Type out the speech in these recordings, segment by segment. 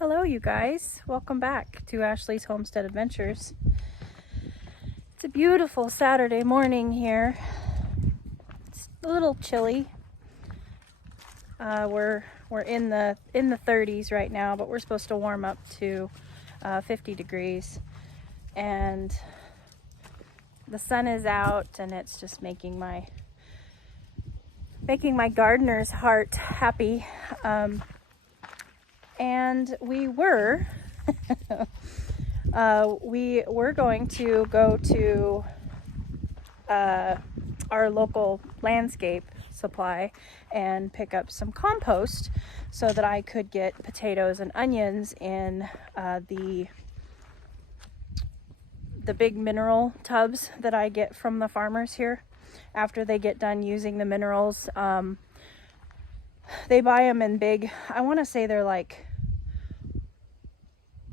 Hello you guys, welcome back to Ashley's Homestead Adventures. It's a beautiful Saturday morning here. It's a little chilly. We're in the 30s right now, but we're supposed to warm up to 50 degrees. And the sun is out and it's just making my gardener's heart happy. And we were going to go to our local landscape supply and pick up some compost so that I could get potatoes and onions in the big mineral tubs that I get from the farmers here. After they get done using the minerals, they buy them in big, I want to say they're like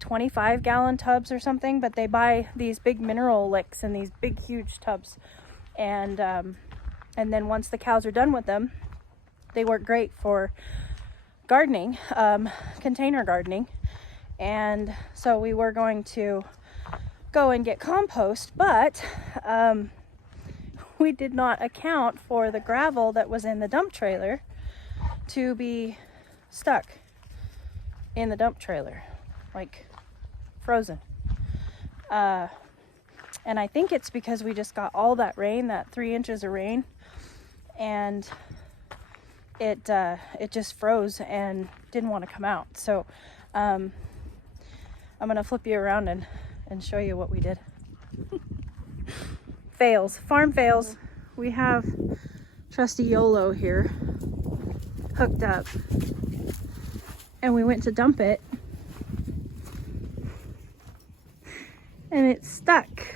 25-gallon tubs or something, but they buy these big mineral licks in these big huge tubs, and then once the cows are done with them, they work great for gardening, container gardening. And so we were going to go and get compost, but we did not account for the gravel that was in the dump trailer to be stuck in the dump trailer, like frozen. And I think it's because we just got all that rain, that 3 inches of rain, and it just froze and didn't want to come out. So I'm gonna flip you around and show you what we did. Fails, farm fails. We have trusty YOLO here hooked up, and we went to dump it and it's stuck.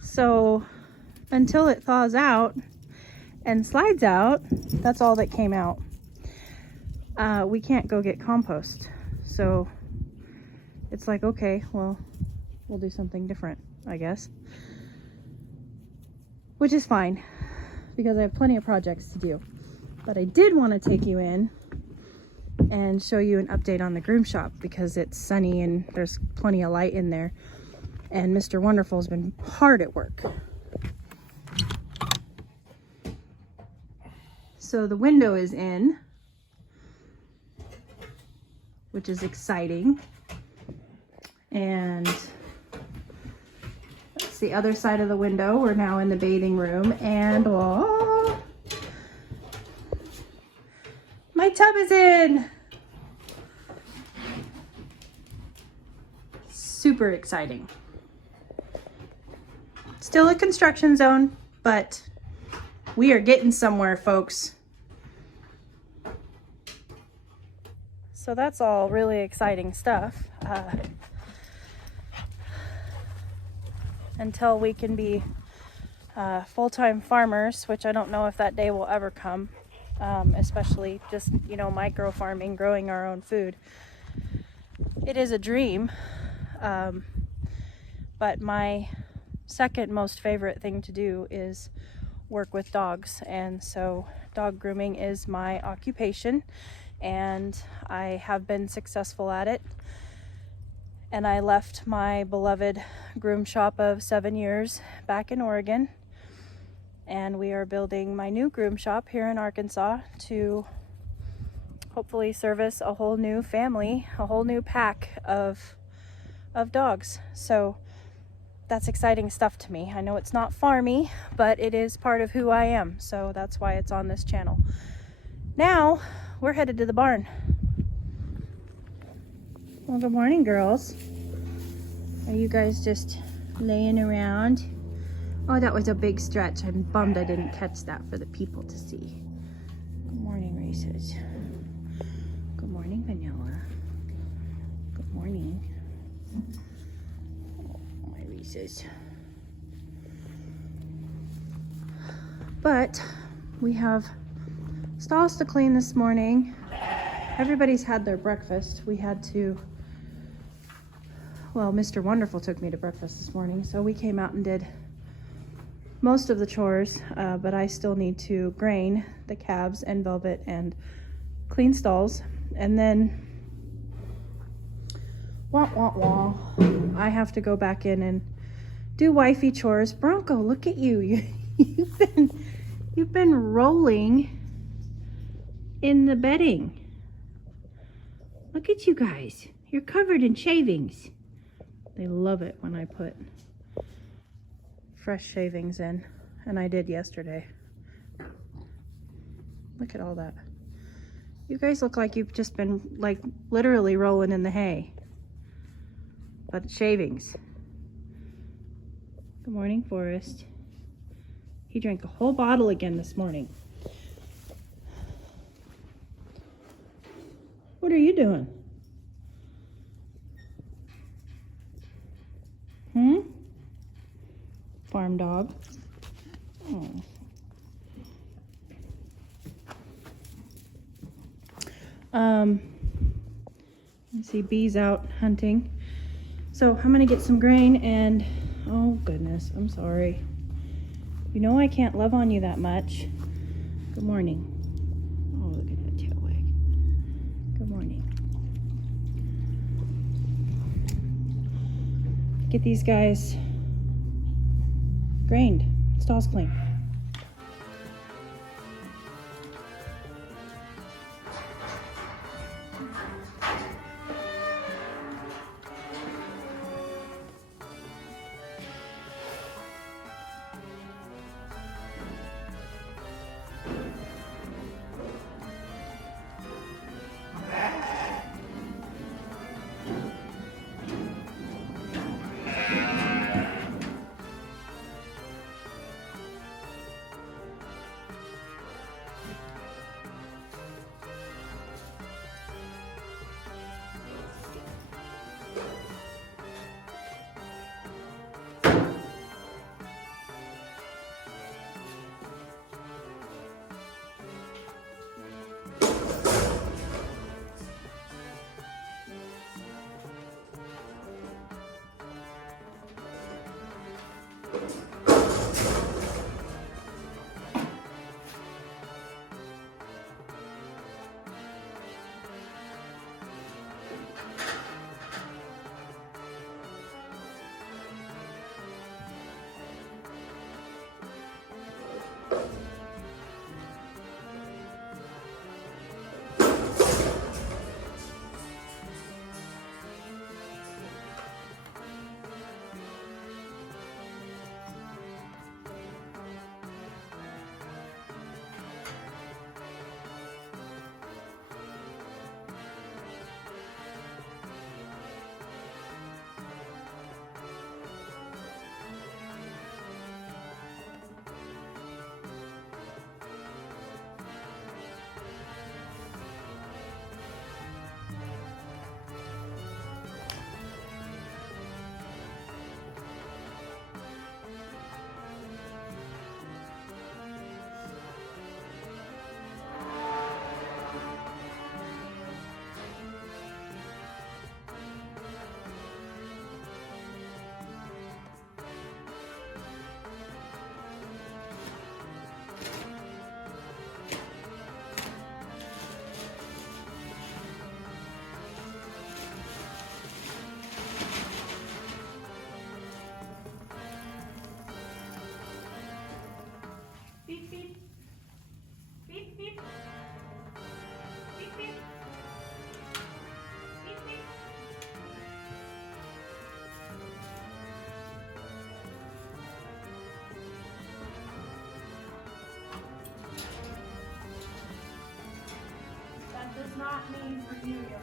So until it thaws out and slides out, that's all that came out. We can't go get compost. So it's like, okay, well, we'll do something different, I guess. Which is fine, because I have plenty of projects to do. But I did want to take you in and show you an update on the Groom shop, because it's sunny and there's plenty of light in there, and Mr. Wonderful's been hard at work. So the window is in, which is exciting, and that's the other side of the window. We're now in the bathing room, and oh, my tub is in. Super exciting. Still a construction zone, but we are getting somewhere, folks. So that's all really exciting stuff. Until we can be full-time farmers, which I don't know if that day will ever come. Especially just, micro farming, growing our own food. It is a dream, but my second most favorite thing to do is work with dogs, and so dog grooming is my occupation, and I have been successful at it. And I left my beloved groom shop of 7 years back in Oregon, and we are building my new groom shop here in Arkansas to hopefully service a whole new family, a whole new pack of dogs. So that's exciting stuff to me. I know it's not farmy, but it is part of who I am. So that's why it's on this channel. Now we're headed to the barn. Well, good morning, girls. Are you guys just laying around? Oh, that was a big stretch. I'm bummed I didn't catch that for the people to see. Good morning, Reese's. Good morning, Vanilla. Good morning. Oh, my Reese's. But we have stalls to clean this morning. Everybody's had their breakfast. We had to, well, Mr. Wonderful took me to breakfast this morning, so we came out and did most of the chores, but I still need to grain the calves and velvet and clean stalls. And then Wah, wah, wah. I have to go back in and do wifey chores. Bronco, look at you. You've been rolling in the bedding. Look at you guys. You're covered in shavings. They love it when I put fresh shavings in, and I did yesterday. Look at all that. You guys look like you've just been like literally rolling in the hay, but shavings. Good morning, Forrest. He drank a whole bottle again this morning. What are you doing? Farm dog. Oh. Let's see, Bee's out hunting. So I'm gonna get some grain and, oh goodness, I'm sorry. You know I can't love on you that much. Good morning. Oh, look at that tail wag. Good morning. Get these guys grained. Stall's clean. Does not mean for you, young man.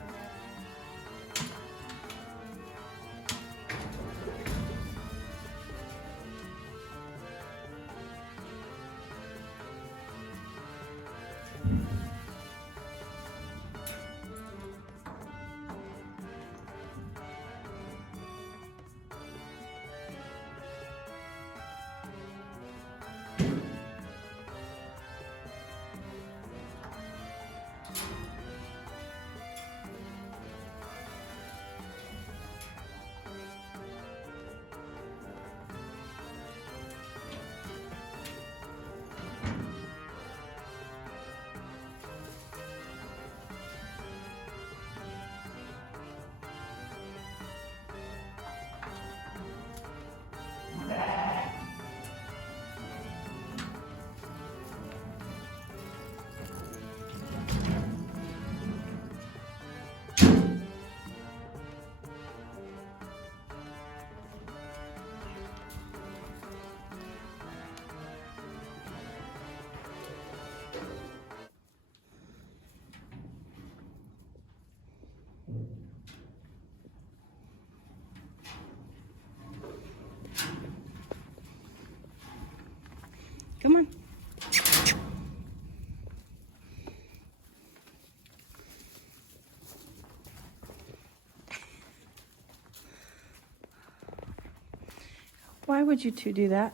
Why would you two do that?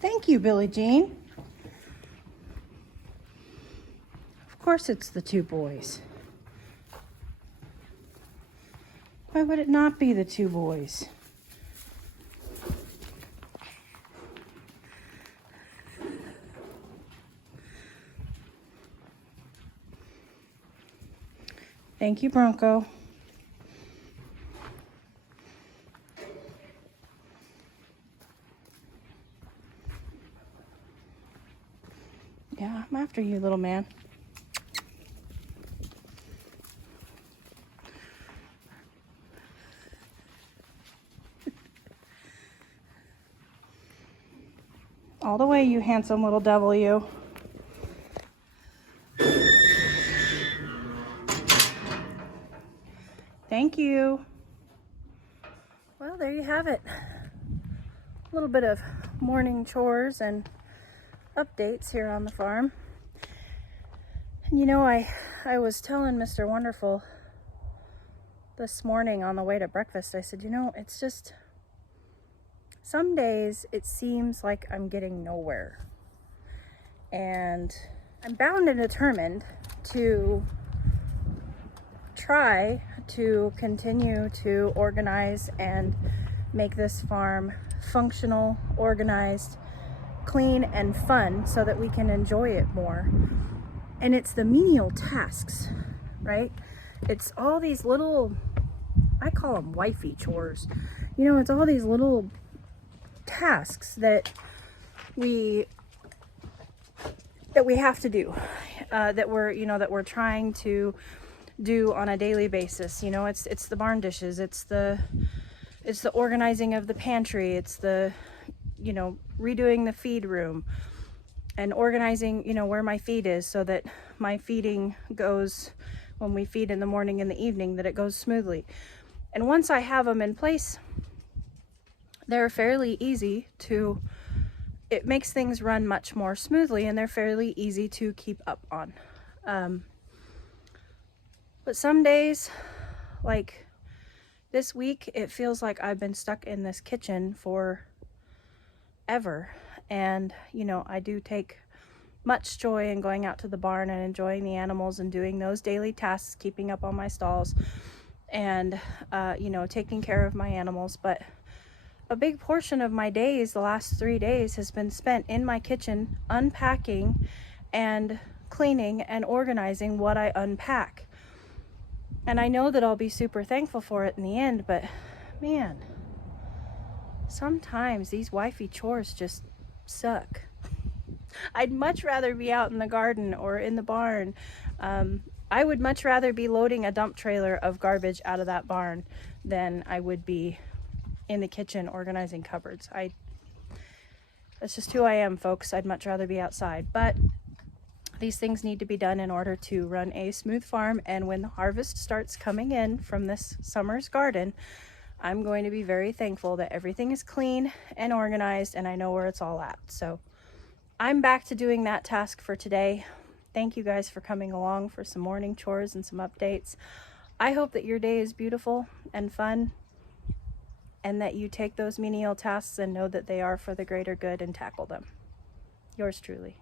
Thank you, Billie Jean. Of course it's the two boys. Why would it not be the two boys? Thank you, Bronco. Yeah, I'm after you, little man. All the way, you handsome little devil, you. Thank you. Well, there you have it. A little bit of morning chores and updates here on the farm. And you know, I was telling Mr. Wonderful this morning on the way to breakfast, I said, you know, it's just, some days it seems like I'm getting nowhere. And I'm bound and determined to try to continue to organize and make this farm functional, organized, clean, and fun so that we can enjoy it more. And it's the menial tasks, right? It's all these little, I call them wifey chores. You know, it's all these little tasks that we have to do, that we're trying to do on a daily basis. You know, it's the barn dishes, it's the organizing of the pantry, it's the, you know, redoing the feed room and organizing, you know, where my feed is so that my feeding goes, when we feed in the morning and the evening, that it goes smoothly. And once I have them in place, they're fairly easy to, it makes things run much more smoothly, and they're fairly easy to keep up on. But some days, like this week, it feels like I've been stuck in this kitchen for ever. And, you know, I do take much joy in going out to the barn and enjoying the animals and doing those daily tasks, keeping up on my stalls and, you know, taking care of my animals. But a big portion of my days, the last 3 days, has been spent in my kitchen unpacking and cleaning and organizing what I unpack. And I know that I'll be super thankful for it in the end, but man, sometimes these wifey chores just suck. I'd much rather be out in the garden or in the barn. I would much rather be loading a dump trailer of garbage out of that barn than I would be in the kitchen organizing cupboards. That's just who I am, folks. I'd much rather be outside. But these things need to be done in order to run a smooth farm. And when the harvest starts coming in from this summer's garden, I'm going to be very thankful that everything is clean and organized and I know where it's all at. So I'm back to doing that task for today. Thank you guys for coming along for some morning chores and some updates. I hope that your day is beautiful and fun, and that you take those menial tasks and know that they are for the greater good and tackle them. Yours truly.